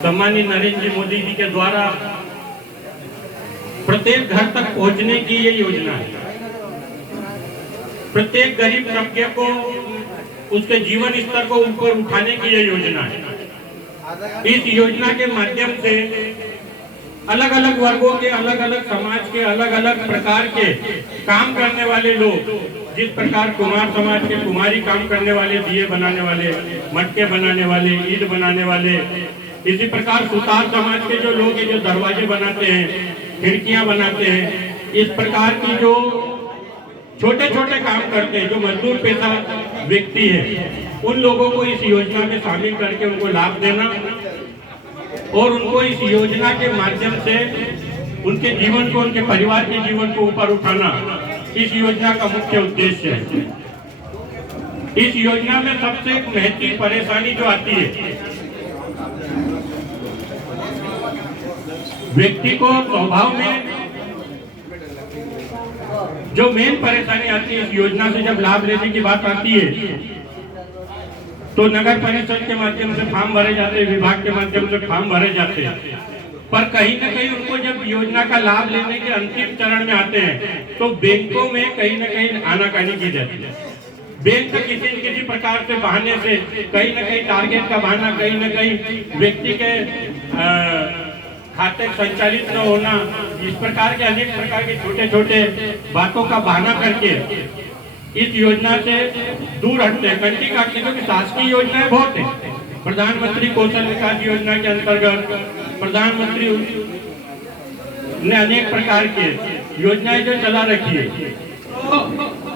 सम्मानित नरेंद्र जी मोदी जी के द्वारा प्रत्येक घर तक पहुंचने की ये योजना है। प्रत्येक गरीब तबके को उसके जीवन स्तर को ऊपर उठाने की ये योजना है। इस योजना के माध्यम से अलग अलग वर्गों के, अलग अलग समाज के, अलग अलग प्रकार के काम करने वाले लोग, जिस प्रकार कुमार समाज के कुमारी काम करने वाले, दिए बनाने वाले, मटके बनाने वाले, ईंट बनाने वाले, इसी प्रकार सुतार समाज के जो लोग हैं जो दरवाजे बनाते हैं, खिड़कियां बनाते हैं, इस प्रकार की जो छोटे छोटे काम करते हैं, जो मजदूर पेशा व्यक्ति है, उन लोगों को इस योजना में शामिल करके उनको लाभ देना और उनको इस योजना के माध्यम से उनके जीवन को, उनके परिवार के जीवन को ऊपर उठाना इस योजना का मुख्य उद्देश्य है। इस योजना में सबसे महत्वपूर्ण परेशानी जो आती है, व्यक्ति को स्वभाव में जो मेन परेशानी आती है, इस योजना से जब लाभ लेने की बात आती है तो नगर परिषद के माध्यम से फॉर्म भरे जाते हैं, विभाग के माध्यम से फॉर्म भरे जाते हैं, पर कहीं न कहीं उनको जब योजना का लाभ लेने के अंतिम चरण में आते हैं तो बैंकों में कहीं न कहीं आनाकानी की जाती है। बैंक किसी न किसी प्रकार से बहाने से, कहीं न कहीं टारगेट का बहाना, कहीं न कहीं व्यक्ति के खाते संचालित न होना, इस प्रकार के अनेक प्रकार के छोटे छोटे बातों का बहाना करके इस योजना से दूर हटते हैं, कंटी काटते हैं। क्योंकि शासकीय योजनाएं बहुत है। प्रधानमंत्री कौशल विकास योजना के अंतर्गत प्रधानमंत्री ने अनेक प्रकार के योजनाएं जो चला रखी है,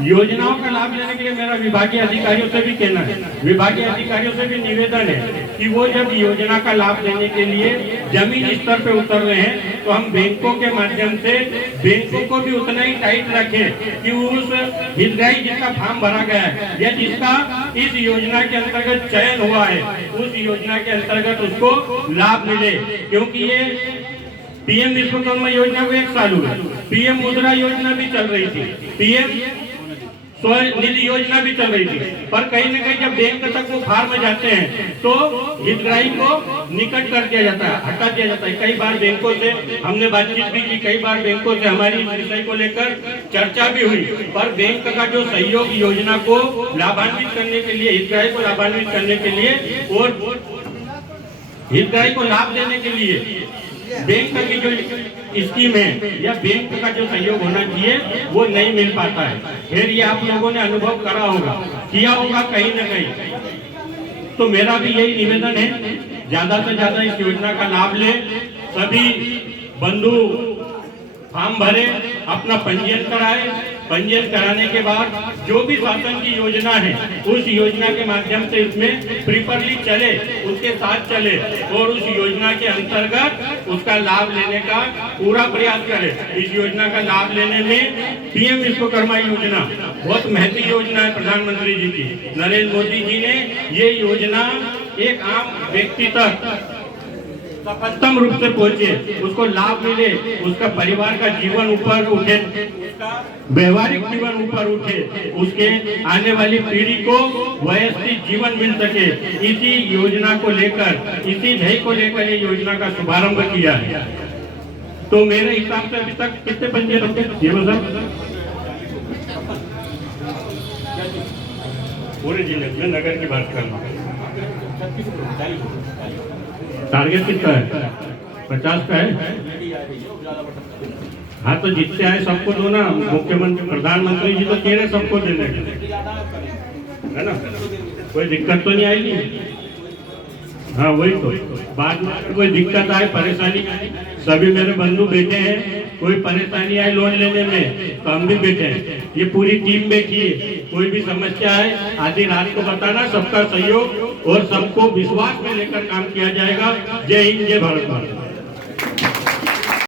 योजनाओं का लाभ लेने के लिए मेरा विभागीय अधिकारियों से भी कहना है, विभागीय अधिकारियों से भी निवेदन है कि वो जब योजना का लाभ लेने के लिए जमीन स्तर पे उतर रहे हैं तो हम बैंकों के माध्यम से बैंकों को भी उतना ही टाइट रखें कि उस हितग्राही जिसका फॉर्म भरा गया है या जिसका इस योजना के अंतर्गत चयन हुआ है, उस योजना के अंतर्गत उसको लाभ मिले। क्योंकि ये पीएम विश्वकर्मा योजना को 1 साल हुआ, पीएम मुद्रा योजना भी चल रही थी, पीएम स्वनिधि योजना भी चल रही थी, पर कहीं न कहीं जब बैंक तक वो फार्म जाते हैं तो हितग्राही को निकट कर दिया जाता है, हटा दिया जाता है। कई बार बैंकों से हमने बातचीत भी की, कई बार बैंकों से हमारी इस विषय को लेकर चर्चा भी हुई, पर बैंक का जो सहयोग योजना को लाभान्वित करने के लिए, हितग्राही को लाभान्वित करने के लिए और हितग्राही को लाभ देने के लिए बैंक की जो स्कीम है या बैंक का जो सहयोग होना चाहिए वो नहीं मिल पाता है। फिर ये आप लोगों ने अनुभव करा होगा, किया होगा कहीं न कहीं। तो मेरा भी यही निवेदन है, ज्यादा से ज्यादा इस योजना का लाभ ले। सभी बंधु फॉर्म भरे, अपना पंजीयन कराए, पंजीयन कराने के बाद जो भी शासन की योजना है उस योजना के माध्यम से इसमें प्रीपरली चले, उसके साथ चले और उस योजना के अंतर्गत उसका लाभ लेने का पूरा प्रयास करे। इस योजना का लाभ लेने में पीएम विश्वकर्मा योजना बहुत महत्वपूर्ण योजना है प्रधानमंत्री जी की। नरेंद्र मोदी जी ने ये योजना एक आम व्यक्ति तक सफलतम रूप से पहुंचे, उसको लाभ मिले, उसका परिवार का जीवन ऊपर उठे, उसका व्यवहारिक जीवन ऊपर उठे, उसके आने वाली पीढ़ी को व्यवस्थित जीवन मिल सके। इसी योजना को लेकर, इसी ध्येय को लेकर ये योजना का शुभारंभ किया है। तो मेरे हिसाब से अभी तक कितने पंजीयन होते हैं ये मतलब पूरे जिले में, नगर की बात करना, टारगेट कितना है? 50 का है। हाँ तो जितने आए सबको दो ना। मुख्यमंत्री प्रधानमंत्री जी तो कह रहे सबको देने है ना, कोई दिक्कत तो नहीं आएगी। हाँ वही तो, बाद में कोई दिक्कत आए, परेशानी, सभी मेरे बंधु बैठे हैं, कोई परेशानी आए लोन लेने में तो हम भी बैठे हैं, ये पूरी टीम बैठी है। कोई भी समस्या है आधी रात को बताना, सबका सहयोग और सबको विश्वास में लेकर काम किया जाएगा। जय हिंद, जय भारत माता।